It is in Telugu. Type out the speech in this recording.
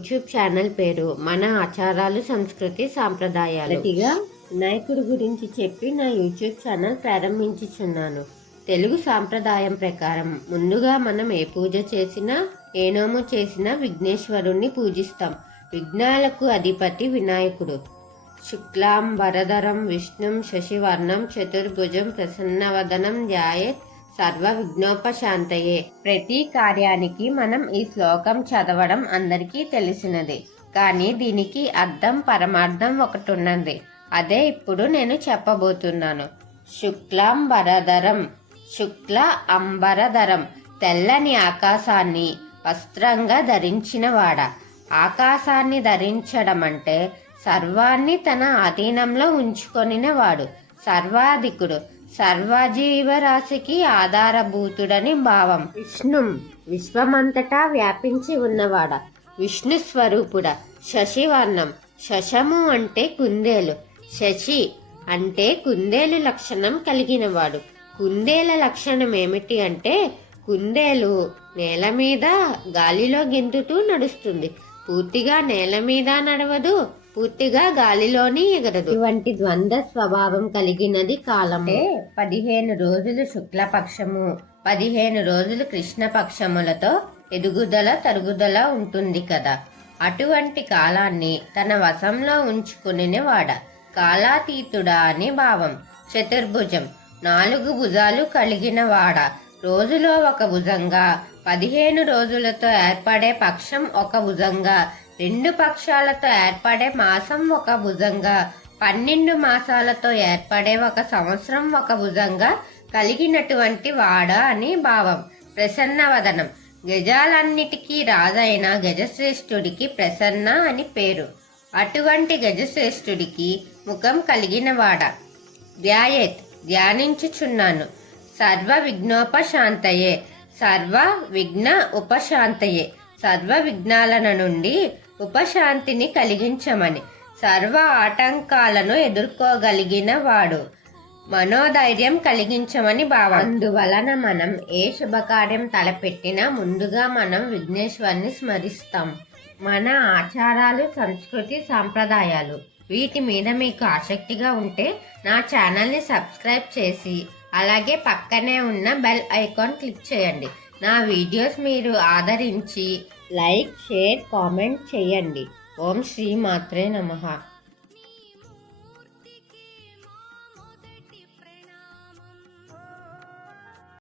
యూట్యూబ్ ఛానల్ పేరు మన ఆచారాలు సంస్కృతి సాంప్రదాయాలు. మొదటిగా వినాయకుడి గురించి చెప్పి నా యూట్యూబ్ ఛానల్ ప్రారంభించుచున్నాను. తెలుగు సాంప్రదాయం ప్రకారం ముందుగా మనం ఏ పూజ చేసినా ఏ నోము చేసినా విఘ్నేశ్వరుణ్ణి పూజిస్తాం. విఘ్నాలకు అధిపతి వినాయకుడు. శుక్లాం వరదరం విష్ణుం శశివర్ణం చతుర్భుజం ప్రసన్నవదనం ధ్యాయేత్ సర్వ విఘ్నోపశాంతయే ప్రతి కార్యానికి మనం ఈ శ్లోకం చదవడం అందరికీ తెలిసినది. కానీ దీనికి అర్థం పరమార్థం ఒకటి ఉన్నది అదే ఇప్పుడు నేను చెప్పబోతున్నాను. శుక్లాంబరధరం శుక్ల అంబరధరం తెల్లని ఆకాశాన్ని వస్త్రంగా ధరించినవాడ ఆకాశాన్ని ధరించడం అంటే సర్వాన్ని తన అధీనంలో ఉంచుకొనినవాడు సర్వాధికుడు. సర్వజీవరాశికి ఆధారభూతుడని భావం. విష్ణు విశ్వమంతటా వ్యాపించి ఉన్నవాడ. విష్ణు స్వరూపుడ శశివర్ణం. శశము అంటే కుందేలు. శశి అంటే కుందేలు లక్షణం కలిగినవాడు. కుందేల లక్షణం ఏమిటి అంటే కుందేలు నేల మీద గాలిలో గెంతుతూ నడుస్తుంది. పూర్తిగా నేల మీద నడవదు పూర్తిగా గాలిలోని ఎగరదు. ఇటువంటి ద్వంద్వ స్వభావం కలిగినది కాలము. పదిహేను రోజులు శుక్లపక్షము. పదిహేను రోజులు కృష్ణపక్షములతో ఎదుగుదల తరుగుదల ఉంటుంది కదా. అటువంటి కాలాన్ని తన వశంలో ఉంచుకుని వాడ కాలాతీతుడా అని భావం. చతుర్భుజం. నాలుగు భుజాలు కలిగిన వాడ రోజులో ఒక భుజంగా పదిహేను రోజులతో ఏర్పడే పక్షం ఒక భుజంగా రెండు పక్షాలతో ఏర్పడే మాసం ఒక భుజంగా పన్నెండు మాసాలతో ఏర్పడే ఒక సంవత్సరం ఒక భుజంగా కలిగినటువంటి వాడ అని భావం ప్రసన్నవదనం గజాలన్నిటికీ రాజైన గజశ్రేష్ఠుడికి ప్రసన్న అని పేరు. అటువంటి గజశ్రేష్ఠుడికి ముఖం కలిగినవాడ ధ్యాయేత్ ధ్యానించుచున్నాను. సర్వ విఘ్నోపశాంతయే సర్వ విఘ్న ఉపశాంతయే. సర్వ విఘ్నాలన నుండి ఉపశాంతిని కలిగించమని సర్వ ఆటంకాలను ఎదుర్కోగలిగిన వాడు. మనోధైర్యం కలిగించమని భావం. అందువలన మనం ఏ శుభకార్యం తలపెట్టినా ముందుగా మనం విఘ్నేశ్వరుని స్మరిస్తాం. మన ఆచారాలు సంస్కృతి సాంప్రదాయాలు. వీటి మీద మీకు ఆసక్తిగా ఉంటే నా ఛానల్ని సబ్స్క్రైబ్ చేసి అలాగే పక్కనే ఉన్న బెల్ ఐకాన్ క్లిక్ చేయండి. నా వీడియోస్ మీరు ఆదరించి లైక్ షేర్ కామెంట్ చేయండి. ఓం శ్రీ మాత్రే నమః.